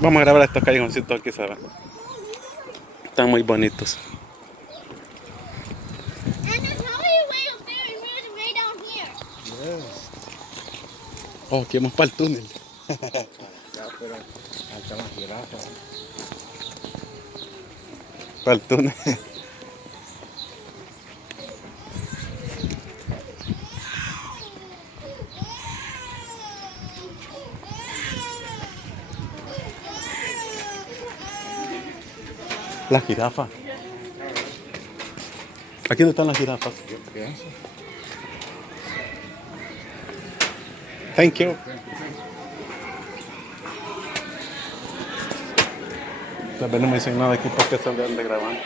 Vamos a grabar estos callejoncitos aquí, ¿sabes? Están muy bonitos. Oh, aquí vamos para el túnel. Para el túnel. La jirafa. ¿Aquí dónde están las jirafas? Yo pienso. Thank you. Tal vez no me dicen nada aquí porque están de grabando.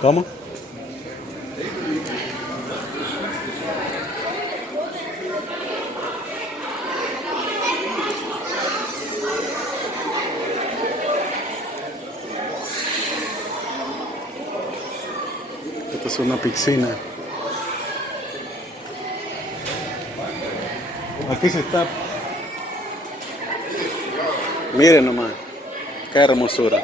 ¿Cómo? Esta es una piscina. Aquí se está. Miren nomás. Qué hermosura.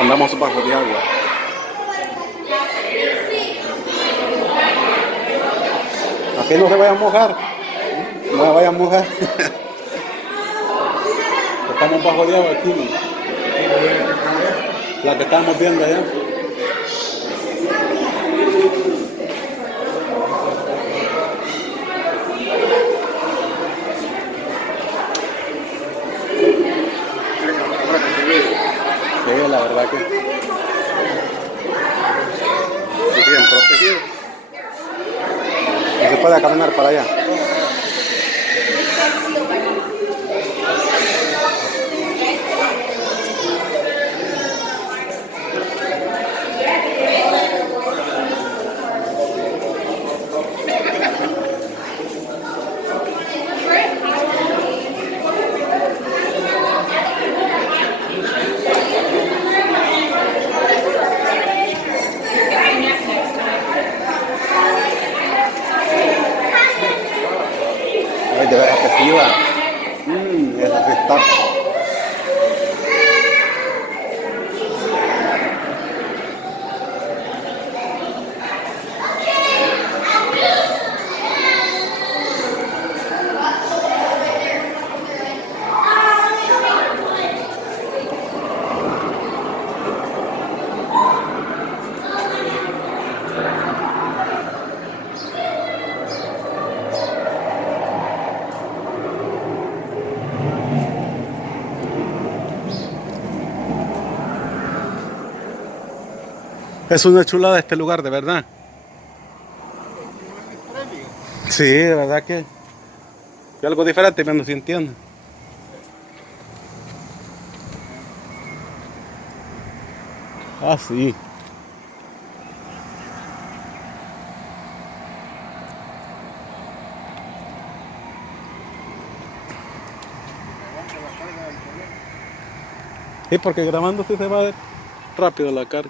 Andamos bajo de agua. Aquí no se vayan a mojar. No se vayan a mojar. Estamos bajo de agua aquí. La que estamos viendo allá. Sí, la verdad que sí, bien protegido. Y se puede caminar para allá. Ay, de veras que sí va. Esa sí está. Es una chulada este lugar, de verdad. Sí, de verdad que algo diferente me ando sintiendo. Ah, sí. Sí, porque grabando sí se va rápido la carga.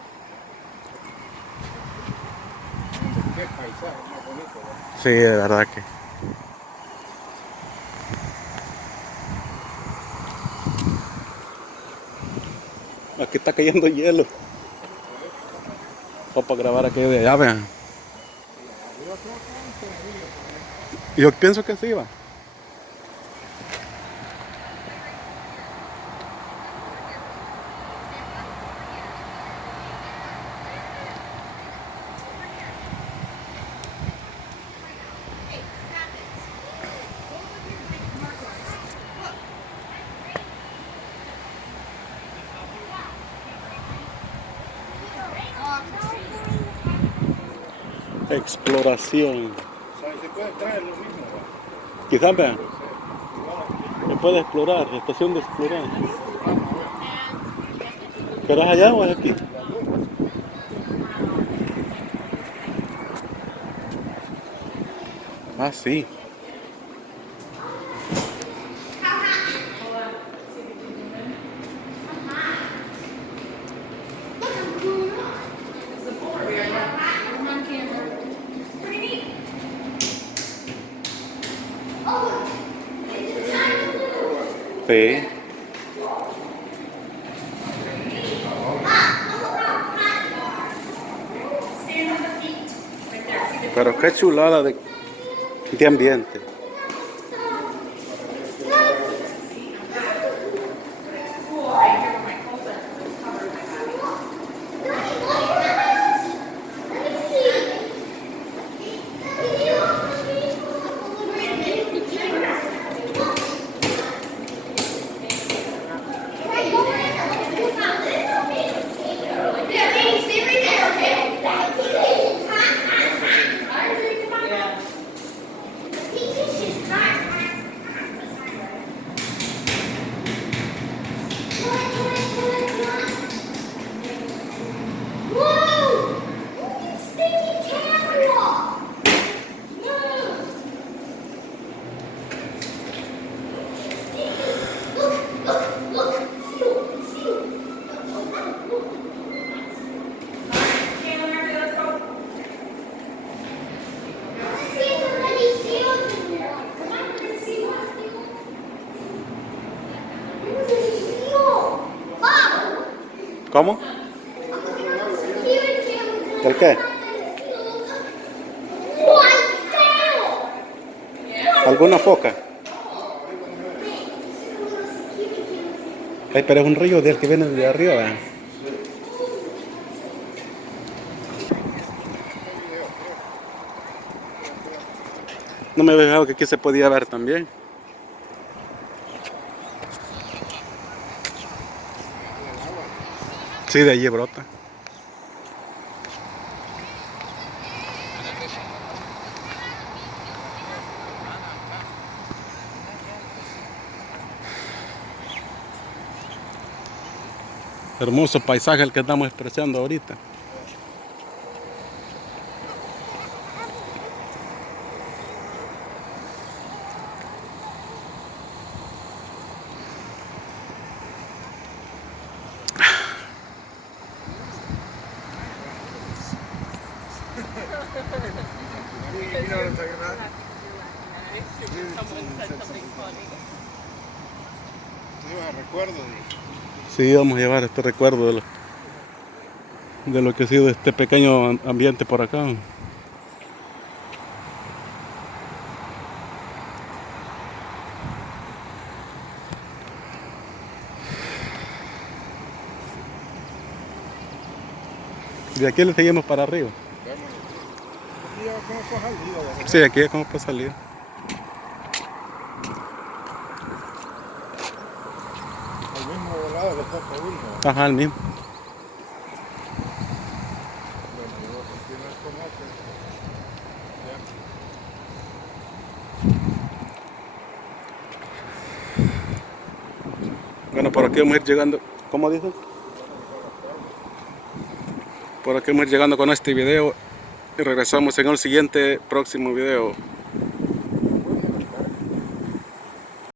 Qué paisaje más bonito, ¿verdad? Sí, de verdad que. Aquí está cayendo hielo. Vamos para grabar aquello de allá, vean. Yo pienso que sí va. Exploración. O sea, se puede traer lo mismo, ¿verdad? Quizás vean. Igual puede explorar, estación de explorar. ¿Pero es allá o es aquí? Ah, sí. Sí. Pero qué chulada de ambiente. ¿Cómo? ¿El qué? ¿Alguna foca? Ay, pero es un río del que viene de arriba. ¿Verdad? No me había fijado que aquí se podía ver también. Sí, de allí brota. Hermoso paisaje el que estamos expresando ahorita. Recuerdo Sí, vamos a llevar este recuerdo de lo que ha sido este pequeño ambiente por acá. De aquí le seguimos para arriba. aquí ya como por salida, ¿verdad? Sí, aquí es como para salir. Al mismo lado de Costa Vilma. Ajá, el mismo. Bueno, yo aquí no conozco. Bueno, por aquí vamos a ir llegando. ¿Cómo dicen? Por aquí vamos a ir llegando con este video y regresamos en el siguiente próximo video.